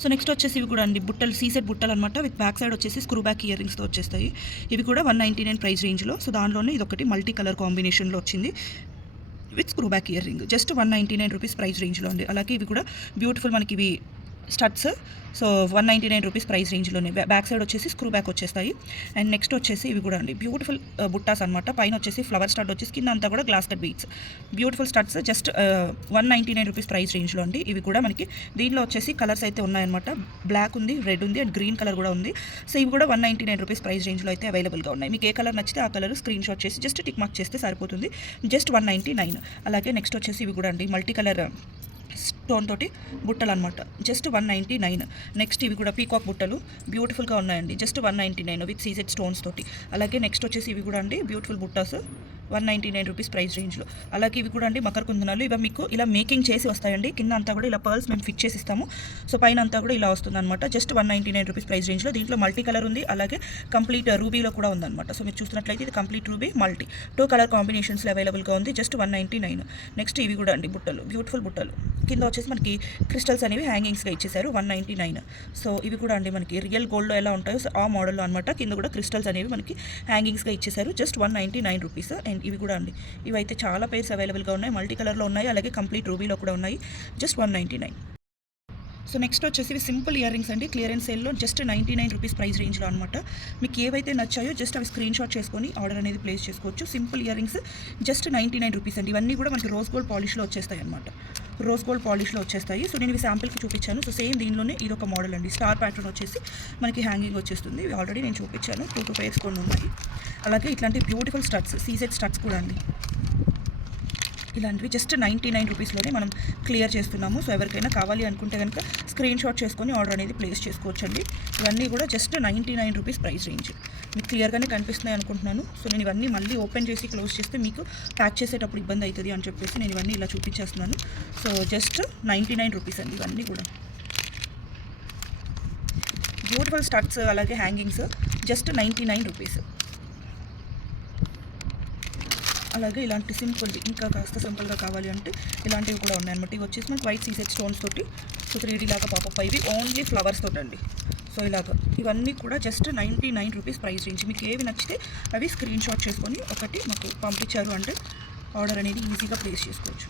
So next వచ్చేసి ఇవి కూడా అండి బుట్టలు సీసెట్ బుట్టలు అనమాట విత్ బ్యాక్ సైడ్ వచ్చేసి స్క్రూ బ్యాక్ ఇయర్ రింగ్స్తో వచ్చేస్తాయి. ఇవి కూడా 199 ప్రైస్ రేంజ్లో. సో దానిలోనే ఇది ఒకటి మల్టీ కలర్ కాంబినేషన్లో వచ్చింది with screw back ear ring. Just 199 rupees price రేంజ్లో అండి. అలాగే ఇవి కూడా బ్యూటిఫుల్ మనకి ఇవి స్టడ్స్. సో 199 రూపీస్ ప్రైస్ రేంజ్లోనే. బ్యాక్ సైడ్ వచ్చేసి స్క్రూ బ్యాక్ వచ్చేస్తాయి. అండ్ నెక్స్ట్ వచ్చేసి ఇవి కూడా అండి బ్యూటిఫుల్ బుట్టాస్ అనమాట. పైన వచ్చేసి ఫ్లవర్ స్టడ్ వచ్చేసి కింద అంతా కూడా glass cut beats. Beautiful studs just 199 rupees price రేంజ్లో అండి. ఇవి కూడా మనకి దీనిలో వచ్చేసి కలర్స్ అయితే ఉన్నాయన్నమాట. బ్లాక్ ఉంది, రెడ్ ఉంది అండ్ గ్రీన్ కలర్ కూడా ఉంది. సో ఇవి కూడా 199 రూపీస్ ప్రైస్ రేంజ్లో అయితే అవైలబుల్గా ఉన్నాయి. మీకు ఏ కలర్ నచ్చితే ఆ కలర్ స్క్రీన్ షాట్ చేసి జస్ట్ టిక్ మార్క్ చేస్తే సరిపోతుంది. జస్ట్ 199. అలాగే నెక్స్ట్ వచ్చేసి ఇవి కూడా అండి మల్టీ కలర్ స్టోన్ తోటి బుట్టలు అనమాట. జస్ట్ 199. నెక్స్ట్ ఇవి కూడా పీకాక్ బుట్టలు బ్యూటిఫుల్గా ఉన్నాయండి. జస్ట్ 199 విత్ సీసెట్ స్టోన్స్ తోటి. అలాగే నెక్స్ట్ వచ్చేసి ఇవి కూడా అండి బ్యూటిఫుల్ బుట్టాస్ 199 రూపీస్ ప్రైస్ రేంజ్లో. అలాగే ఇవి కూడా అండి మకర కుందనాలు. ఇవి మీకు ఇలా మేకింగ్ చేసి వస్తాయండి. కింద అంతా కూడా ఇలా పర్ల్స్ మేము ఫిట్ చేసి ఇస్తాము. సో పైన అంతా కూడా ఇలా వస్తుంది అనమాట. జస్ట్ 199 రూపీస్ ప్రైస్ రేంజ్లో. దీంట్లో మల్టీ కలర్ ఉంది, అలాగే కంప్లీట్ రూబీలో కూడా ఉందన్నమాట. సో మీరు చూస్తున్నట్లయితే ఇది కంప్లీట్ రూబీ మల్టీ 2 కలర్ కాంబినేషన్స్లో అవైలబుల్గా ఉంది. జస్ట్ 199. నెక్స్ట్ ఇవి కూడా అండి బుట్టలు, బ్యూటిఫుల్ బుట్టలు. కింద వచ్చేసి మనకి క్రిస్టల్స్ అనేవి హ్యాంగింగ్స్గా ఇచ్చేసారు 199. సో ఇవి కూడా అండి మనకి రియల్ గోల్డ్లో ఎలా ఉంటాయో ఆ మోడల్లో అనమాట. కింద కూడా క్రిస్టల్స్ అనేవి మనకి హ్యాంగింగ్స్గా ఇచ్చేసారు. Just 199 rupees. అండ్ ఇవి కూడా అండి ఇవైతే చాలా పేర్స్ అవైలబుల్గా ఉన్నాయి. మల్టీ కలర్లో ఉన్నాయి, అలాగే కంప్లీట్ రూబీలో కూడా ఉన్నాయి. జస్ట్ 199. సో నెక్స్ట్ వచ్చేసి సింపుల్ ఇయర్ రింగ్స్ అండి. క్లియరెన్స్ సేల్లో జస్ట్ 99 రూపీస్ ప్రైస్ రేంజ్లో అనమాట. మీకు ఏవైతే నచ్చాయో జస్ట్ అవి స్క్రీన్ షాట్ చేసుకొని ఆర్డర్ అనేది ప్లేస్ చేసుకోవచ్చు. Simple ear rings just 99 rupees అండి. ఇవన్నీ కూడా మనకి రోజ్ గోల్డ్ పాలిష్లో వచ్చేస్తాయి అనమాట. రోజ్ గోల్డ్ పాలిష్లో వచ్చేస్తాయి. సో నేను ఇవి శాంపిల్కి చూపించాను. సో సేమ్ దీనిలోనే ఇది ఒక మోడల్ అండి. స్టార్ ప్యాటర్న్ వచ్చేసి మనకి హ్యాంగింగ్ వచ్చేస్తుంది. ఇవి ఆల్రెడీ నేను చూపించాను. 2 పేర్స్ కొన్ని ఉన్నాయి. అలాగే ఇట్లాంటి బ్యూటిఫుల్ స్టడ్స్, సీసెట్ స్టడ్స్ కూడా అండి. ఇలాంటివి జస్ట్ 99 రూపీస్లోనే మనం క్లియర్ చేస్తున్నాము. సో ఎవరికైనా కావాలి అనుకుంటే కనుక స్క్రీన్ షాట్ చేసుకొని ఆర్డర్ అనేది ప్లేస్ చేసుకోవచ్చండి. ఇవన్నీ కూడా జస్ట్ 99 రూపీస్ ప్రైస్ రేంజ్. మీకు క్లియర్గానే కనిపిస్తున్నాయి అనుకుంటున్నాను. సో నేను ఇవన్నీ మళ్ళీ ఓపెన్ చేసి క్లోజ్ చేస్తే మీకు ప్యాక్ చేసేటప్పుడు ఇబ్బంది అవుతుంది అని చెప్పేసి నేను ఇవన్నీ ఇలా చూపించేస్తున్నాను. సో జస్ట్ 99 రూపీస్ అండి ఇవన్నీ కూడా. బ్యూటిఫుల్ స్టడ్స్ అలాగే హ్యాంగింగ్స్ జస్ట్ 99 రూపీస్. అలాగే ఇలాంటి సింపుల్ ఇంకా కాస్త సింపుల్గా కావాలి అంటే ఇలాంటివి కూడా ఉన్నాయన్నమాట. ఇవి వచ్చేసి మనకి వైట్ సీసెట్ స్టోన్స్ తోటి సో 3D లాగా పాపప్ ఇవి ఓన్లీ ఫ్లవర్స్ తోటి అండి. సో ఇలాగ ఇవన్నీ కూడా జస్ట్ 99 రూపీస్ ప్రైస్ రేంజ్. మీకు ఏవి నచ్చితే అవి స్క్రీన్ షాట్ చేసుకొని ఒకటి మాకు పంపించారు అంటే ఆర్డర్ అనేది ఈజీగా ప్లేస్ చేసుకోవచ్చు.